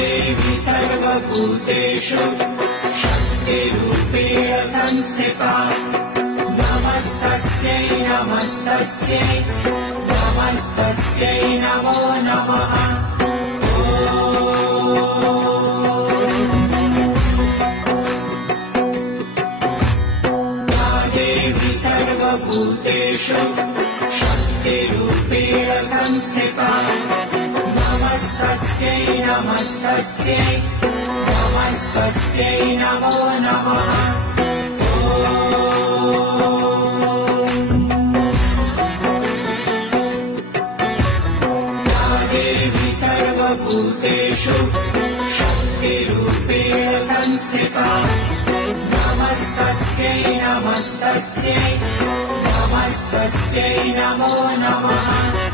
देवी सर्वभूतेषु शक्तिरूपेण संस्थिता नमस्तस्यै नमस्तस्यै नमस्तस्यै नमो नमः। या देवी सर्वभूतेषु शक्तिरूपेण संस्थिता नमस्तस्यै नमस्तस्यै नमस्तस्यै नमो नमः। या देवी सर्वभूतेषु शक्तिरूपेण संस्थिता नमस्तस्यै नमस्तस्यै नमस्तस्यै नमो नमः।